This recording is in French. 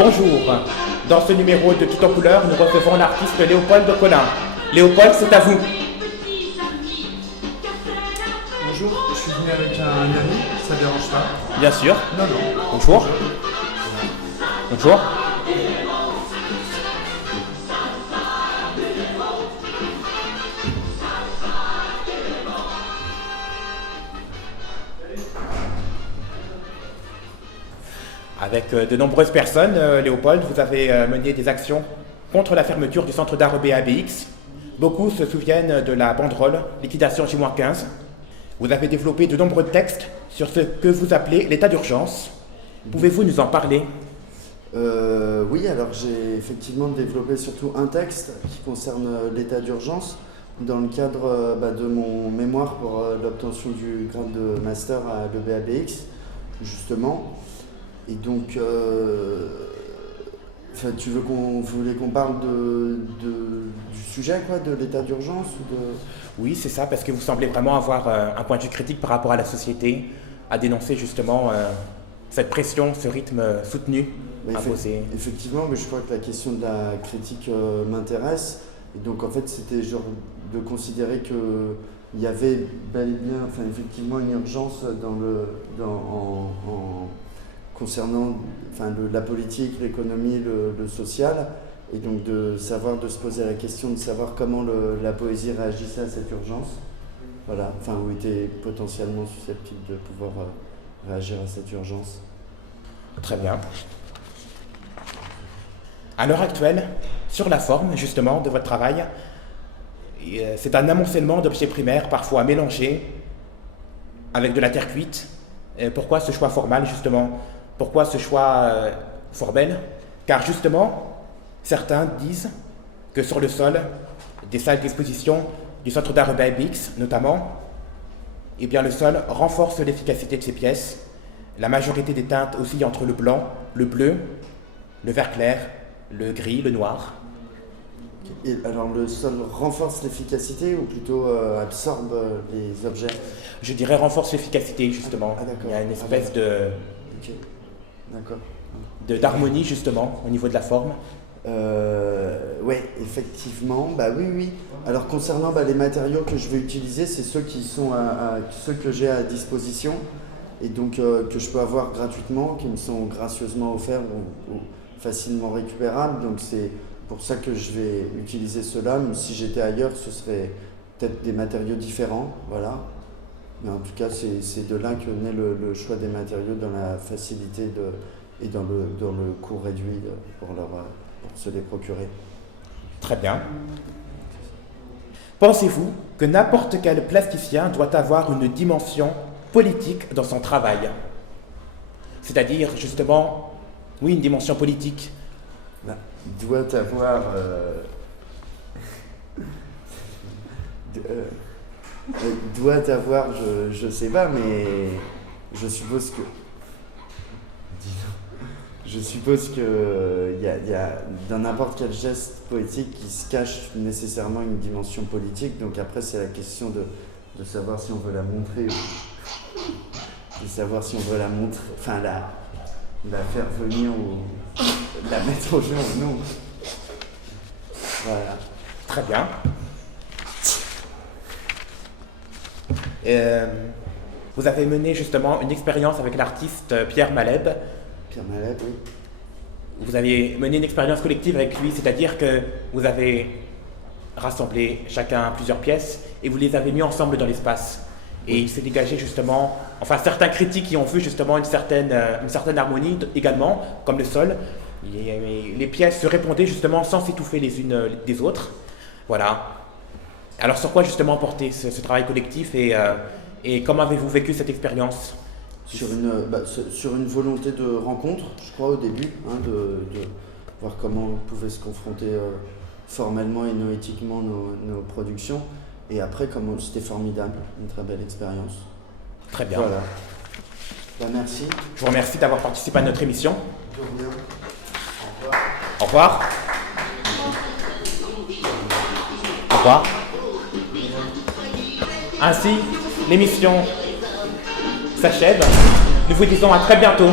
Bonjour. Dans ce numéro de Tout en couleur, nous recevons l'artiste Léopold Collin. Léopold, c'est à vous. Bonjour, je suis venu avec un ami, ça dérange pas? Bien sûr. Non, non. Bonjour. Bonjour. Avec de nombreuses personnes, Léopold, vous avez mené des actions contre la fermeture du centre d'art BABX. Beaucoup se souviennent de la banderole liquidation J-15. Vous avez développé de nombreux textes sur ce que vous appelez l'état d'urgence. Pouvez-vous nous en parler? Oui, alors j'ai effectivement développé surtout un texte qui concerne l'état d'urgence dans le cadre de mon mémoire pour l'obtention du grade de master à l'EBABX, justement. Et donc, tu voulais qu'on parle du sujet, quoi, de l'état d'urgence ou de... Oui, c'est ça, parce que vous semblez vraiment avoir un point de vue critique par rapport à la société, à dénoncer justement cette pression, ce rythme soutenu imposé. Effectivement, mais je crois que la question de la critique m'intéresse. Et donc, en fait, c'était genre de considérer qu'il y avait bel et bien, effectivement, une urgence concernant la politique, l'économie, le social, et donc de se poser la question de savoir comment la poésie réagissait à cette urgence, voilà, ou était potentiellement susceptible de pouvoir réagir à cette urgence. Très bien. À l'heure actuelle, sur la forme justement de votre travail, c'est un amoncellement d'objets primaires parfois mélangés avec de la terre cuite. Pourquoi ce choix formal justement? Pourquoi ce choix formel? Car justement, certains disent que sur le sol des salles d'exposition du centre d'art BABX notamment, eh bien le sol renforce l'efficacité de ces pièces. La majorité des teintes oscillent entre le blanc, le bleu, le vert clair, le gris, le noir. Et alors le sol renforce l'efficacité ou plutôt absorbe les objets? Je dirais renforce l'efficacité justement. Ah, d'accord. Il y a une espèce de... Ok. D'accord. d'harmonie justement au niveau de la forme. Oui, effectivement, oui. Alors concernant les matériaux que je vais utiliser, c'est ceux qui sont ceux que j'ai à disposition et donc que je peux avoir gratuitement, qui me sont gracieusement offerts ou facilement récupérables. Donc c'est pour ça que je vais utiliser ceux-là. Même si j'étais ailleurs, ce serait peut-être des matériaux différents, voilà. Mais en tout cas, c'est de là que naît le choix des matériaux dans la facilité et dans le coût réduit pour se les procurer. Très bien. Pensez-vous que n'importe quel plasticien doit avoir une dimension politique dans son travail? C'est-à-dire, justement, oui, une dimension politique. Doit avoir... doit avoir, je sais pas, mais je suppose que... Je suppose que y a dans n'importe quel geste poétique qui se cache nécessairement une dimension politique. Donc après, c'est la question de savoir si on veut la montrer ou de savoir si on veut la montrer, la faire venir ou la mettre au jeu ou non. Voilà. Très bien. Vous avez mené justement une expérience avec l'artiste Pierre Maleb. Pierre Maleb, oui. Vous avez mené une expérience collective avec lui, c'est-à-dire que vous avez rassemblé chacun plusieurs pièces et vous les avez mis ensemble dans l'espace. Et il s'est dégagé justement, certains critiques y ont vu justement une certaine harmonie également, comme le sol. Les pièces se répondaient justement sans s'étouffer les unes des autres. Voilà. Alors sur quoi justement portait ce travail collectif et comment avez-vous vécu cette expérience? Sur une volonté de rencontre, je crois, au début, de voir comment on pouvait se confronter formellement et noétiquement nos productions. Et après, c'était formidable, une très belle expérience. Très bien. Voilà. Merci. Je vous remercie d'avoir participé à notre émission. De rien. Au revoir. Au revoir. Ainsi, l'émission s'achève. Nous vous disons à très bientôt.